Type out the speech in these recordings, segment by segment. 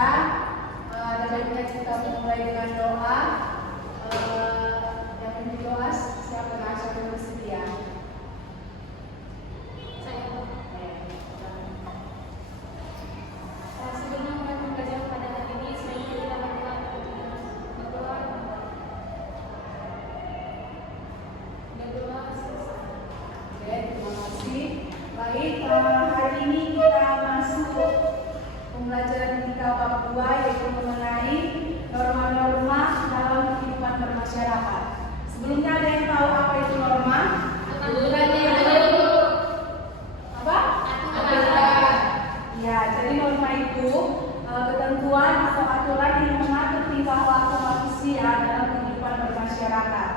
saja. Ada baiknya kita mulai dengan doa. Yang ingin doa siapa yang bersedia? Sebelum mulai pembelajaran pada hari ini, saya ingin kita berdoa. Oke, terima kasih. Baik, hari ini kita masuk pembelajaran kita bab 2, yaitu mengenai norma-norma dalam kehidupan bermasyarakat. Sebelumnya ada yang tahu apa itu norma? Apa? Ya, jadi norma itu ketentuan atau aturan yang mengatur tingkah laku manusia dalam kehidupan bermasyarakat.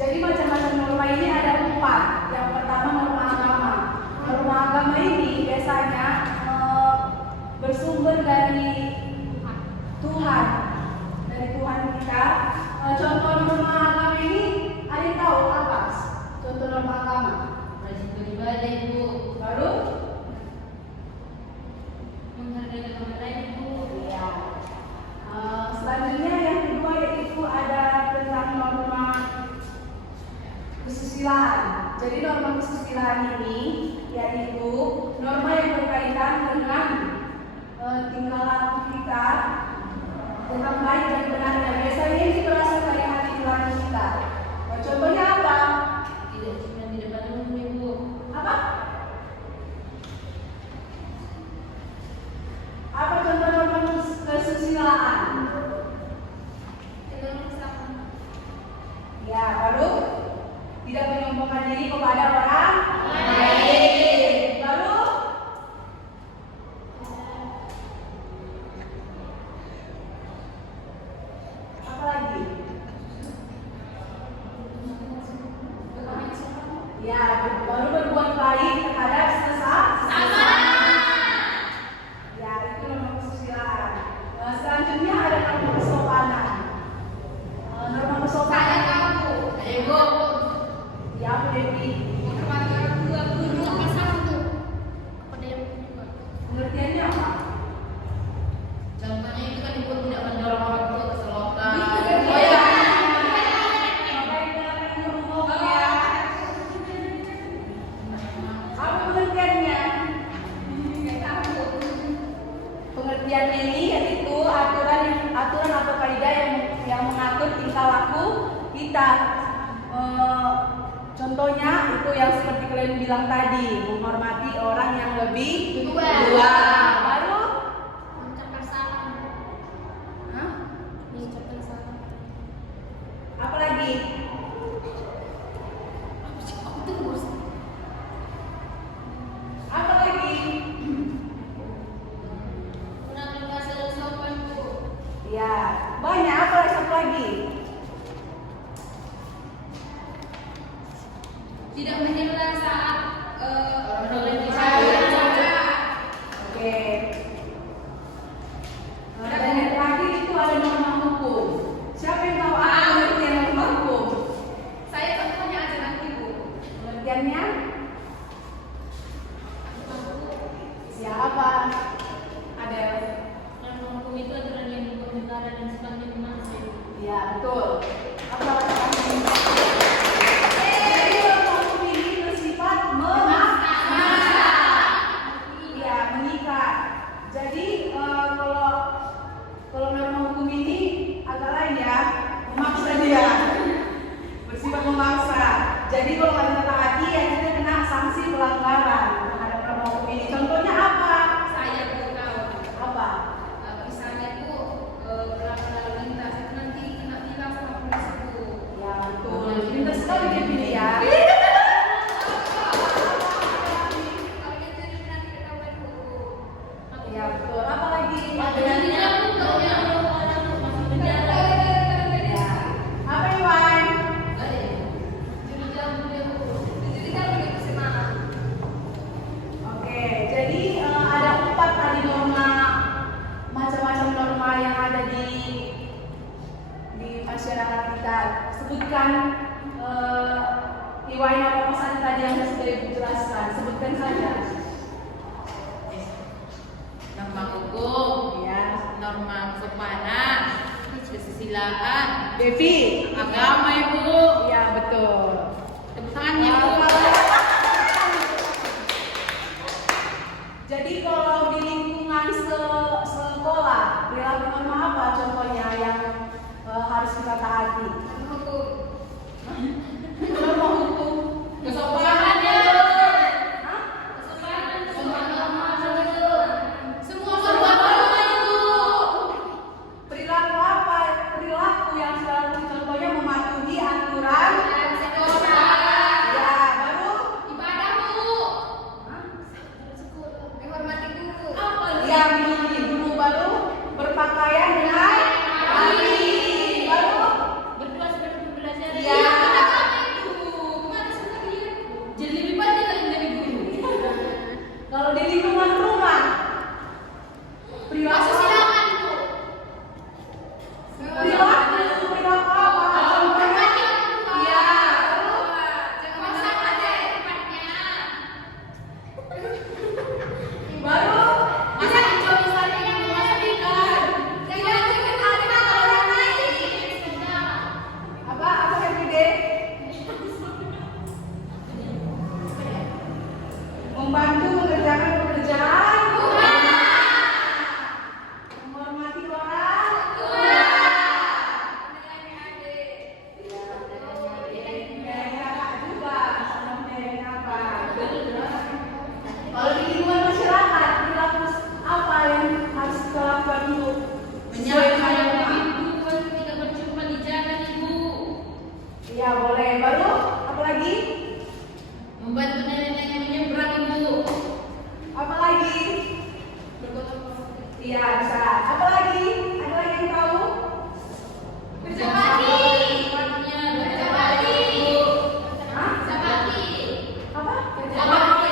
Jadi macam-macam norma ini ada 4. Yang pertama norma agama. Norma agama ini biasanya bersumber dari Tuhan, kita. Contoh norma agama ini ada yang tahu apa? Contoh norma agama. Rajin beribadah, Ibu. Baru? Menghargai orang lain, Ibu. Ya. Selanjutnya yang kedua yaitu ada tentang norma kesusilaan. Jadi norma kesusilaan ini yaitu norma yang berkaitan dengan tingkah laku kita tentang baik dan benarnya. Biasanya ini berasal dari hati nurani kita. Contohnya apa? Tidak cuma di depan umum, Ibu. Apa? Apa contoh norma kesusilaan? Tidak bersama. Ya, baru tidak menyombongkan diri kepada orang lain. Baru apa lagi? Ya, baru berbuat baik terhadap sesama. Ya, itu norma kesusilaan. Selanjutnya ada norma kesopanan. Norma kesopanan kamu. Ibu. Ya, apa Devi? Menghormati orang tua, guru, pasangan tuh. Pada yang kedua. Pengertiannya apa? Contohnya itu kan Ibu tidak mendorong orang tua ke selokan. Oh ya. Sampai dengan ngomong ya. Apa pengertiannya? Pengertiannya ini yaitu aturan atau kaidah yang mengatur tingkah laku kita. Contohnya itu yang seperti kalian bilang tadi, menghormati orang yang lebih tua. Baru? Mengucapkan salam. Hah? Mengucapkan salam. Apa lagi? Itu bos. Apa lagi? Gunakan bahasa dan sopan, Bu. Ya, banyak. Apa lagi? Tidak menyela saat orang lain bicara. Oke. Dan yang terakhir itu ada norma hukum. Siapa yang tahu apa pengertian norma hukum? Saya contohnya aja nanti, Bu. Pengertiannya? Siapa? Ada. Norma hukum itu aturan yang dibuat negara dan sifatnya memanusiawi. Ya, betul. Apa lagi? Jadi norma hukum ini bersifat ya, mengikat. Jadi kalau norma hukum ini agak lain ya, memaksa dia, bersifat memaksa. Jadi kalau kita taati ya kita kena sanksi pelanggaran terhadap norma hukum ini. Contohnya apa? Saya baru tahu. Apa? Misalnya itu pelanggar lalu lintas itu nanti kena tilang sama polisi, Bu. Ya betul. Pintar sekali dia pilih ya. Kalau itu nanti ketahuan, Bu. Ya betul. Apa lagi? Jadi kamu taunya orang masuk penjara. Ya. Apa Iwan? Jadi kamu dia, Bu. Jadi kamu dia semangat. Oke, jadi ada 4 tadi norma, macam-macam norma yang ada di masyarakat kita. Sebutkan Iwan apa saja tadi yang sudah Ibu jelaskan. Sebutkan saja. Norma hukum hukum, Ya. norma kesopanan, kesusilaan, Devi. agama Ibu. Ya, betul. Tepuk tangannya Bu. Jadi kalau di lingkungan sekolah, perilaku norma apa contohnya yang harus kita taati? Hukum. Norma hukum. Kesopanan. Hah? Kesopanan. Semua norma Ibu. Perilaku apa? Perilaku yang selalu contohnya mematuhi aturan. Ya, baru. Ibadah Bu. Hah? Menghormati guru. Ya, menjadi guru baru. Berpakaian dengan rapi. Baru. Berdua seperti belajar. Iya. Jadi lebih banyak lagi dari guru. Kalau di lingkungan rumah, perilaku Silakan Bu. perilaku apa? Contohnya, iya. Jangan maksa aja tempatnya. Baru. Masa hijau misalnya yang masak ikan. Jangan ada orang lain. Apa yang gede? Membantu mengerjakan pekerjaan. Menghormati orang. Kalau di lingkungan masyarakat, perilaku apa yang harus kita lakukan untuk Menyapa yang ibu ketika berjumpa di jalan Ibu. Ya boleh. Baru apa lagi? Membantu nenek-nenek menyeberang Ibu. Apa lagi? Iya bisa. Apa lagi? Ada lagi yang tahu? Berbakti. Berbakti. Hah? Berbakti. Apa? Berbakti.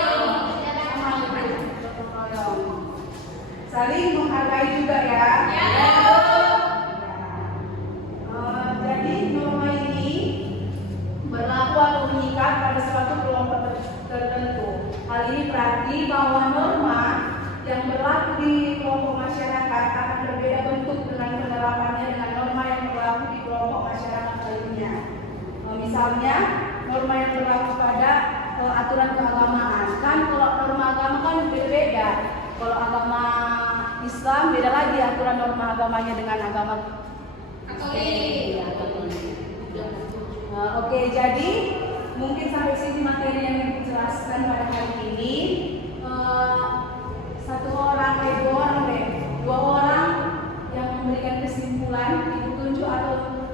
Saling menghargai juga ya. Ya. Jadi norma ini berlaku atau mengikat pada suatu kelompok tertentu. Hal ini berarti bahwa norma yang berlaku di kelompok masyarakat akan berbeda bentuk dengan penerapannya dengan norma yang berlaku di kelompok masyarakat lainnya. Misalnya norma yang berlaku pada aturan keagamaan. Kan kalau norma agama kan berbeda. Kalau agama Islam beda lagi aturan norma agamanya dengan agama Katolik. Ya, Katolik. Oke, jadi mungkin sampai sini materi yang dijelaskan pada hari ini. Dua orang yang memberikan kesimpulan, ibu tunjuk atau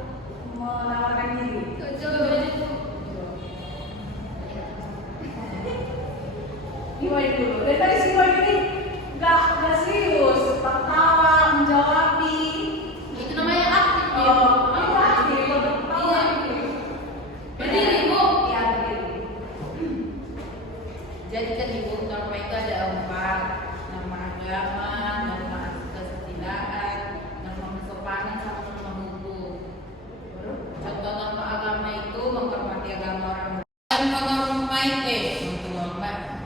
menawarkan diri. Gimana dulu? Dari tadi semua ini nggak serius, tertawa, menjawabi. Itu namanya aktif ya. Berdiri Bu. Ya, berdiri. Jadi kan Ibu norma itu ada 4. Norma agama, norma kesusilaan, norma kesopanan, sama norma hukum. Contoh norma agama itu menghormati agama orang.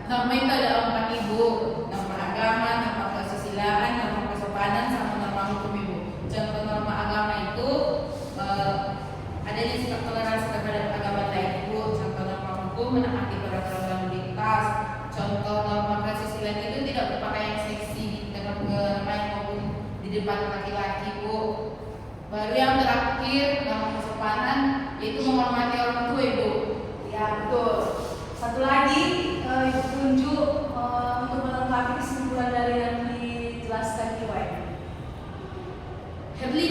Norma itu ada 4 Ibu. Norma agama, norma kesusilaan, norma kesopanan, sama norma hukum Ibu. Contoh norma agama itu adanya sikap toleransi terhadap agama lain Ibu. Contoh norma hukum menaati peraturan lalu lintas. Contoh norma kesusilaan itu tidak berpakaian seksi di depan orang maupun di depan laki-laki Bu. Baru yang terakhir norma kesopanan yaitu menghormati orang tua Ibu. Ya, betul. Satu lagi, ibu tunjuk untuk melengkapi kesimpulan dari yang dijelaskan Iwan. Herli